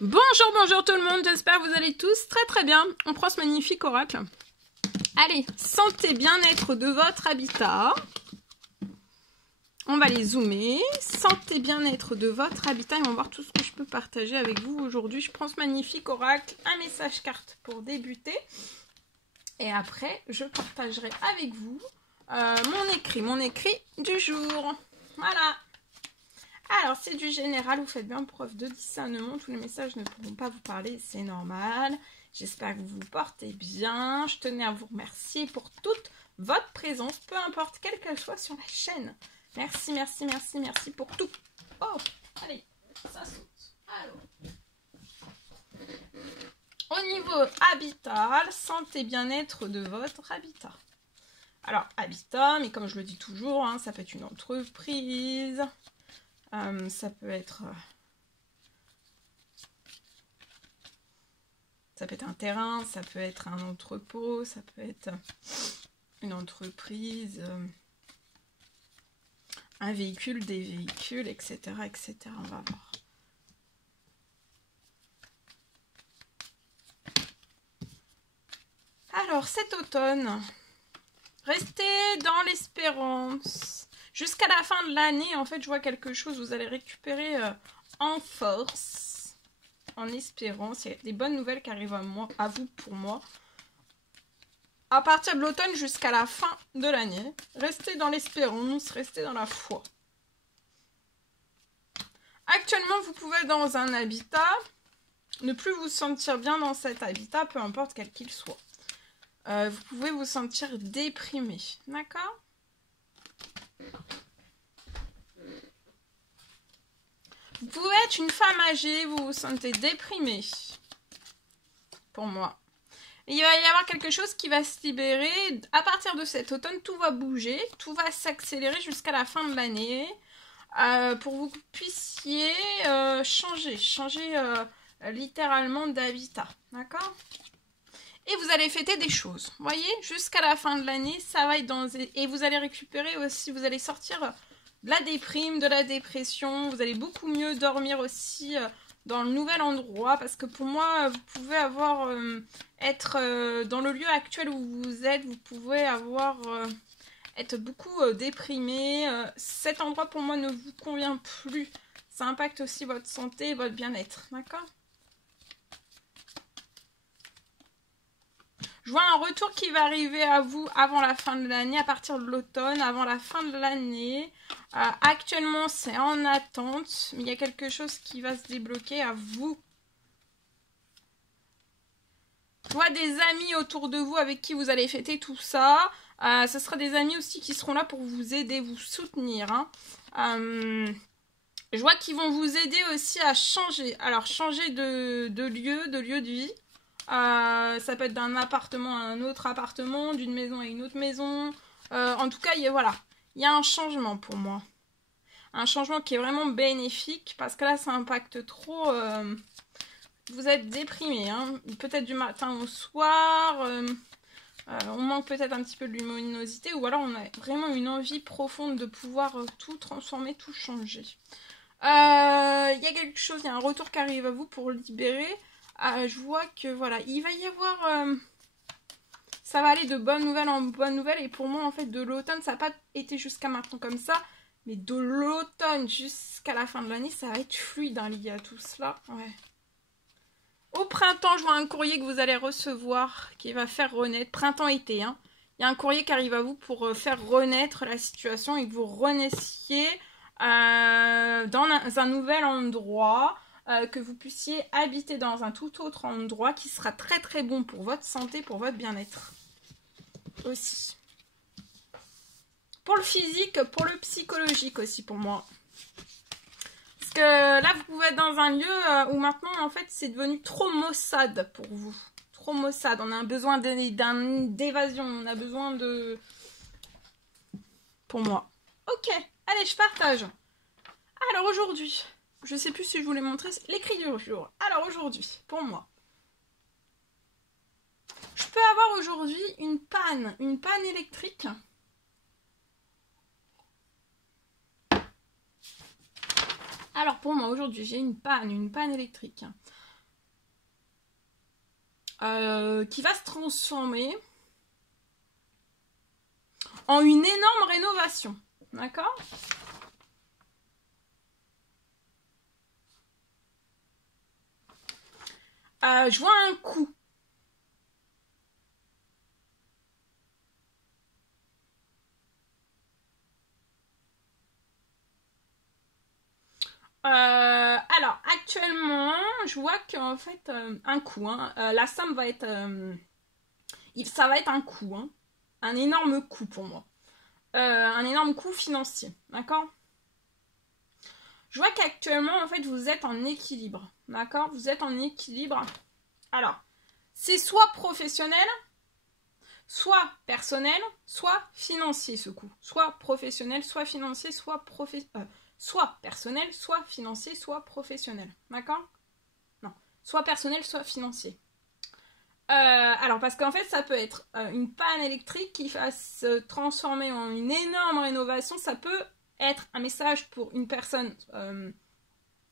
Bonjour, bonjour tout le monde, j'espère que vous allez tous très bien. On prend ce magnifique oracle. Allez, santé, bien-être de votre habitat. On va les zoomer. Santé, bien-être de votre habitat. Et on va voir tout ce que je peux partager avec vous aujourd'hui. Je prends ce magnifique oracle, un message carte pour débuter. Et après, je partagerai avec vous mon écrit du jour. Voilà. Alors, c'est du général, vous faites bien preuve de discernement. Tous les messages ne pourront pas vous parler, c'est normal. J'espère que vous vous portez bien. Je tenais à vous remercier pour toute votre présence, peu importe quelle qu'elle soit sur la chaîne. Merci, merci, merci, merci pour tout. Oh, allez, ça saute. Alors, au niveau habitat, santé, bien-être de votre habitat. Alors, habitat, mais comme je le dis toujours, hein, ça peut être une entreprise. Ça peut être un terrain, ça peut être un entrepôt, ça peut être une entreprise, un véhicule, des véhicules, etc., etc. On va voir. Alors, cet automne, restez dans l'espérance. Jusqu'à la fin de l'année, en fait, je vois quelque chose, vous allez récupérer en force, en espérance. Il y a des bonnes nouvelles qui arrivent à vous pour moi. À partir de l'automne jusqu'à la fin de l'année, restez dans l'espérance, restez dans la foi. Actuellement, vous pouvez être dans un habitat, ne plus vous sentir bien dans cet habitat, peu importe quel qu'il soit. Vous pouvez vous sentir déprimé, d'accord ? Vous pouvez être une femme âgée, vous vous sentez déprimée. Pour moi. Et il va y avoir quelque chose qui va se libérer. À partir de cet automne, tout va bouger, tout va s'accélérer jusqu'à la fin de l'année. Pour que vous puissiez changer littéralement d'habitat. D'accord ? Et vous allez fêter des choses. Vous voyez ? Jusqu'à la fin de l'année, ça va être dans... Et vous allez récupérer aussi, vous allez sortir... de la déprime, de la dépression, vous allez beaucoup mieux dormir aussi dans le nouvel endroit, parce que pour moi, vous pouvez avoir, être dans le lieu actuel où vous êtes, vous pouvez avoir, être beaucoup déprimé, cet endroit pour moi ne vous convient plus, ça impacte aussi votre santé et votre bien-être, d'accord ? Je vois un retour qui va arriver à vous avant la fin de l'année, à partir de l'automne, avant la fin de l'année. Actuellement, c'est en attente, mais il y a quelque chose qui va se débloquer à vous. Je vois des amis autour de vous avec qui vous allez fêter tout ça. Ce sera des amis aussi qui seront là pour vous aider, vous soutenir. Hein. Je vois qu'ils vont vous aider aussi à changer. Alors, changer de lieu de vie. Ça peut être d'un appartement à un autre appartement, d'une maison à une autre maison. En tout cas, il y a un changement pour moi. Un changement qui est vraiment bénéfique parce que là, ça impacte trop. Vous êtes déprimé, hein, peut-être du matin au soir. On manque peut-être un petit peu de luminosité ou alors on a vraiment une envie profonde de pouvoir tout transformer, tout changer. Il y a quelque chose, il y a un retour qui arrive à vous pour libérer. Je vois que voilà, il va y avoir... ça va aller de bonnes nouvelles en bonnes nouvelles. Et pour moi, en fait, de l'automne, ça n'a pas été jusqu'à maintenant comme ça. Mais de l'automne jusqu'à la fin de l'année, ça va être fluide hein, lié à tout cela. Ouais. Au printemps, je vois un courrier que vous allez recevoir qui va faire renaître. Printemps-été, hein. Il y a un courrier qui arrive à vous pour faire renaître la situation et que vous renaissiez dans un nouvel endroit. Que vous puissiez habiter dans un tout autre endroit qui sera très très bon pour votre santé, pour votre bien-être aussi. Pour le physique, pour le psychologique aussi pour moi. Parce que là, vous pouvez être dans un lieu où maintenant, en fait, c'est devenu trop maussade pour vous. Trop maussade. On a besoin d'évasion. On a besoin de... Pour moi. Ok. Allez, je partage. Alors aujourd'hui... Je ne sais plus si je vous l'ai montré, l'écrit du jour. Alors aujourd'hui, pour moi, je peux avoir aujourd'hui une panne électrique. Alors pour moi aujourd'hui, j'ai une panne électrique. qui va se transformer en une énorme rénovation. D'accord ? Je vois un coup. Alors, actuellement, je vois qu'en fait, un coup, hein, la somme va être... ça va être un coup, hein, un énorme coup pour moi. Un énorme coup financier, d'accord ? Je vois qu'actuellement, en fait, vous êtes en équilibre, d'accord ? Vous êtes en équilibre. Alors, c'est soit professionnel, soit personnel, soit financier, ce coup. Soit professionnel, soit financier, soit personnel, soit financier, soit professionnel. D'accord ? Non. Soit personnel, soit financier. Alors, parce qu'en fait, ça peut être une panne électrique qui va se transformer en une énorme rénovation. Ça peut être un message pour une personne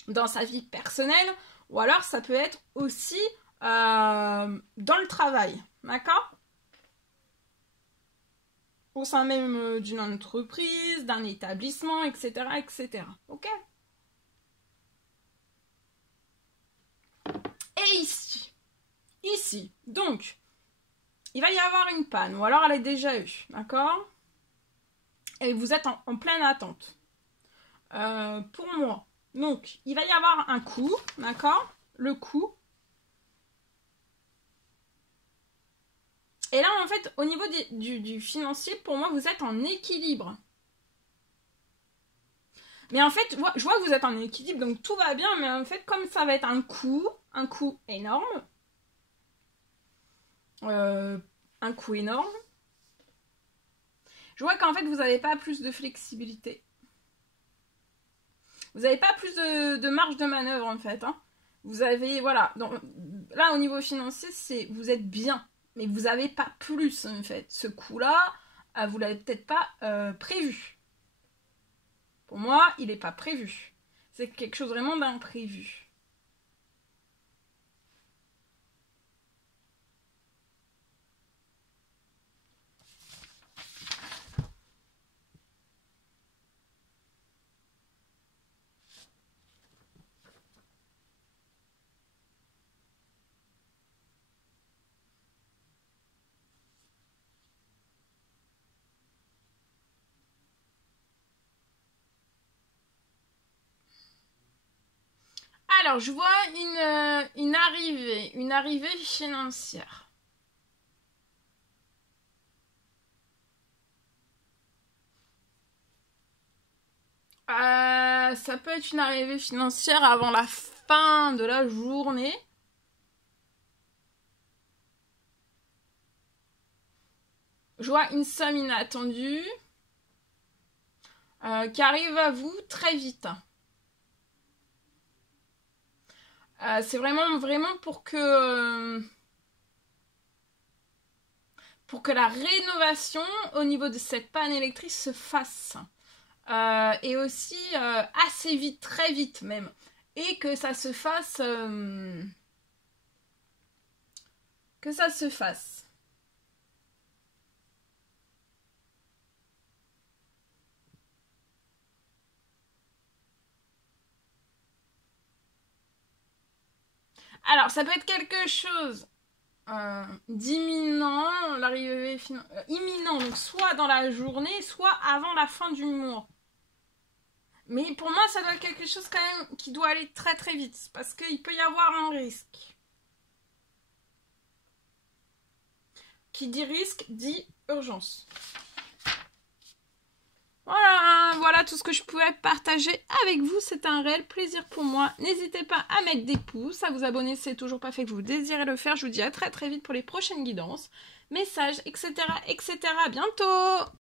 dans sa vie personnelle. Ou alors, ça peut être aussi dans le travail. D'accord ? Au sein même d'une entreprise, d'un établissement, etc., etc. Ok ? Et ici, donc, il va y avoir une panne, ou alors elle est déjà eue, d'accord ? Et vous êtes en pleine attente. Pour moi, donc, il va y avoir un coup, d'accord ? Le coup. Et là, en fait, au niveau du financier, pour moi, vous êtes en équilibre. Mais en fait, je vois que vous êtes en équilibre, donc tout va bien, mais en fait, comme ça va être un coup énorme, un coup énorme, je vois qu'en fait, vous n'avez pas plus de flexibilité. Vous n'avez pas plus de marge de manœuvre, en fait. Hein. Vous avez, voilà, donc, là, au niveau financier, vous êtes bien, mais vous n'avez pas plus, en fait. Ce coup-là, vous ne l'avez peut-être pas prévu. Pour moi, il n'est pas prévu. C'est quelque chose vraiment d'imprévu. Alors, je vois une arrivée financière. Ça peut être une arrivée financière avant la fin de la journée. Je vois une somme inattendue qui arrive à vous très vite. C'est vraiment pour que la rénovation au niveau de cette panne électrique se fasse. Et aussi assez vite, très vite même. Et que ça se fasse... Alors, ça peut être quelque chose d'imminent, imminent, donc soit dans la journée, soit avant la fin du mois. Mais pour moi, ça doit être quelque chose quand même qui doit aller très très vite, parce qu'il peut y avoir un risque. Qui dit risque, dit urgence. Voilà tout ce que je pouvais partager avec vous. C'était un réel plaisir pour moi. N'hésitez pas à mettre des pouces, à vous abonner si c'est toujours pas fait que vous désirez le faire. Je vous dis à très très vite pour les prochaines guidances, messages, etc. etc. À bientôt!